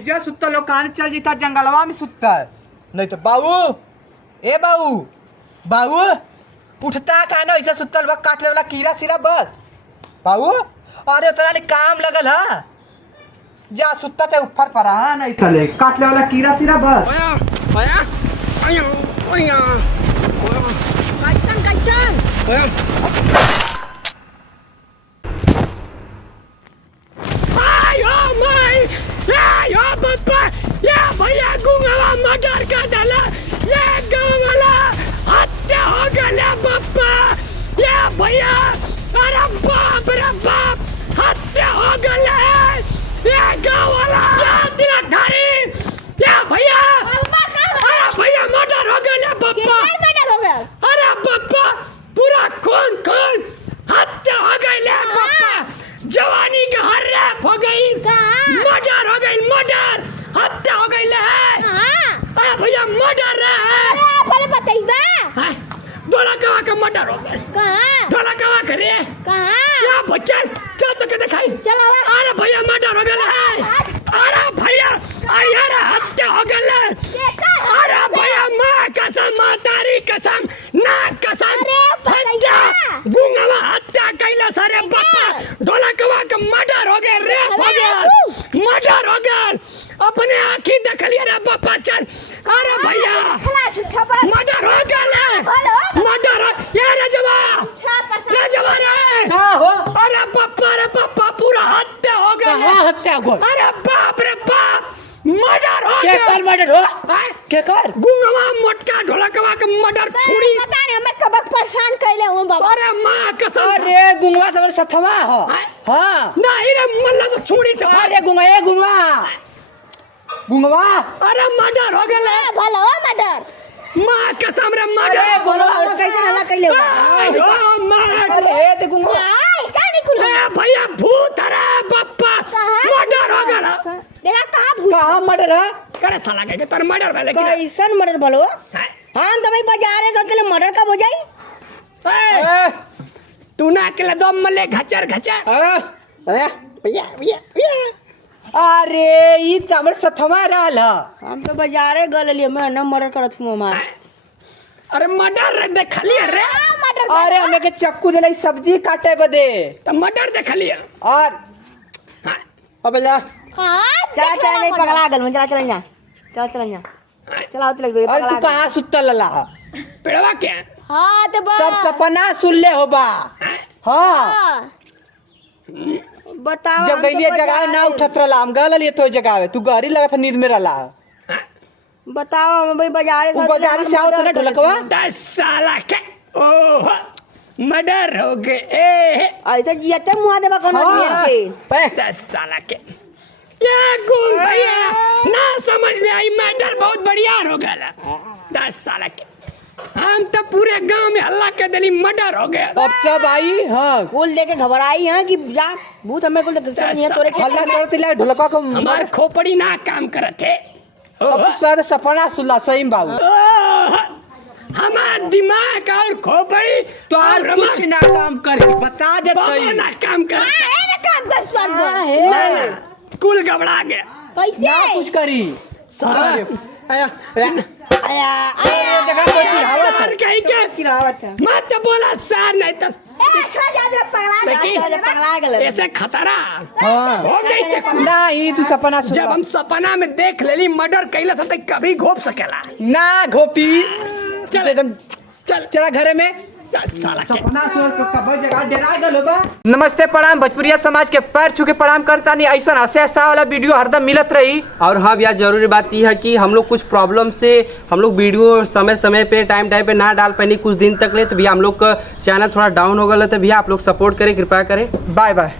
एजा सुत्ता लोग कहां चल जीता जंगलवा में सुत्ता नहीं तो बाबू ए बाबू बाबू उठता कहना ऐसा सुत्तल बा काटले वाला कीड़ा सिरा बस बाबू अरे उतना ने काम लगल है जा सुत्ता चाहे ऊपर पड़ा है नहीं चले काटले वाला कीड़ा सिरा बस आया आया आया भैया गुंगवा मर्डर कर डाला ये गाँव वाला हत्या हो गया बापा ये भैया अरे बाप रे बाप हत्या हो गया ये गाँव वाला धारी ये भैया अरे भैया मर्डर हो गया बापा अरे बापा पूरा खून खून हत्या हो गई बापा जवानी का हर रैप हो गई मर्डर हो गई मर्डर हत्या हो गई है अरे भैया मर्डर है पहले बताइबा डोला गवा का मर्डर हो गया कहां डोला गवा करे कहां क्या बच्चा चल तो के दिखाई चल आवा अरे भैया मर्डर हो गया है अरे भैया यार हत्या हो गया अरे भैया मां कसम मां तारी कसम ना कसम हत्या गुंगवा हत्या कैला सारे बापा डोला गवा का मर्डर हो गया रेप हो गया मर्डर हो गया अपने आँखी देख लिया रे बापा चल अरे भैया मर्डर हो गया मर्डर ये रजवा रे अरे बापा पूरा हत्या हो गया कहां हत्या हो अरे बाप रे बाप मर्डर हो गया कर मर्डर हो के कर गुंगवा मोटका ढोलकवा के मर्डर छुरी पता नहीं हमें कबक परेशान कैले हूं बाबा अरे मां कसम अरे गुंगवा समर सथवा हो हां नहीं रे मल्ला से छुरी से अरे गुंगवा गुंगवा अरे मर्डर हो गया भलो मर्डर मां कसम रे मर्डर अरे गुंगवा कैसे हल्ला कैले हो अरे ते गुंगवा आई कानी कुल ए भैया भूत अरे बापा मर्डर हो गया देखा कहां भूत कहां मर्डर है करे साला के तर मर्डर वाले के कैसन मर्डर बोलो हम तो भाई बाजार है सोचले मर्डर कब हो जाई तू ना अकेला दम मले घचर घचर अरे भैया अरे ई त हमर सथवा रहल हम तो बाजारे गल लिए मैं न मर्डर करत हूं मां अरे मर्डर रे देख लिया रे अरे हमें के चक्कू देले सब्जी काटे बदे तो मर्डर देख लिया और अबे ला हां चला नहीं पगला गल मैं चला जा चलाओ तो लग गई और तू कहां सुतल ला पेड़वा के हां तो तब सपना सुन ले होबा हां बताओ जब गइलिए जगह ना उठत रहला हम गल लिए तो जगह तू गहरी लगत नींद में रहला बताओ हम भाई बाजारे तू बाजारी से आवत ना ढोलकवा 10 साल के ओह मर्डर हो गए ऐसा जियते मुआ देबा कोनो के 10 साल के ये गुम भैया ना समझ में आई मर्डर बहुत बढ़िया हो गया 10 साल के हम तो पूरे गांव में हल्ला के दिली मर्डर हो गया अब सब आई हां कुल देके घबराई हैं कि जा भूत हमें कुल देख नहीं है तोरे हल्ला करते ले ढोलकवा को हमार खोपड़ी ना काम करते अब सारे सपना सुनला सही बाबू हमार दिमाग और खोपड़ी तो और कुछ ना काम कर बता दे बाबा ना काम कर है ना काम कर सन है कुल घबरा गया कैसे ना कुछ करी आया आया जगह कोई चिढ़ावत और कहीं के चिरावत है मत बोला सर नहीं तो छोड़ जा पगला गल ऐसे खतरा हां हो गई चक्कू नहीं तू सपना सुन जब हम सपना में देख लेली मर्डर कैला से कभी घोप सकेला ना घोपी चल एकदम चल चला घरे में साला के सपना सोच के कब जगह डरा गल होबा। नमस्ते प्रणाम भोजपुरिया समाज के पैर छू के प्रणाम करता नहीं ऐसा हंसे हंसा वाला वीडियो हरदम मिलत रही। और हाँ भैया जरूरी बात यह है कि हम लोग कुछ प्रॉब्लम से हम लोग वीडियो समय समय पे टाइम पे ना डाल पाए कुछ दिन तक ले तो भैया हम लोग का चैनल थोड़ा डाउन हो गया तो भैया आप लोग सपोर्ट करें कृपया करें। Bye by.